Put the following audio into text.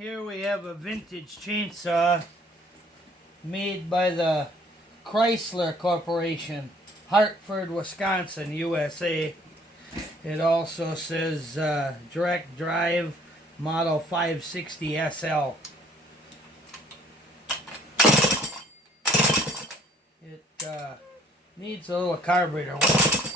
Here we have a vintage chainsaw made by the Chrysler Corporation, Hartford, Wisconsin, USA. It also says direct drive model 560 SL. It needs a little carburetor work.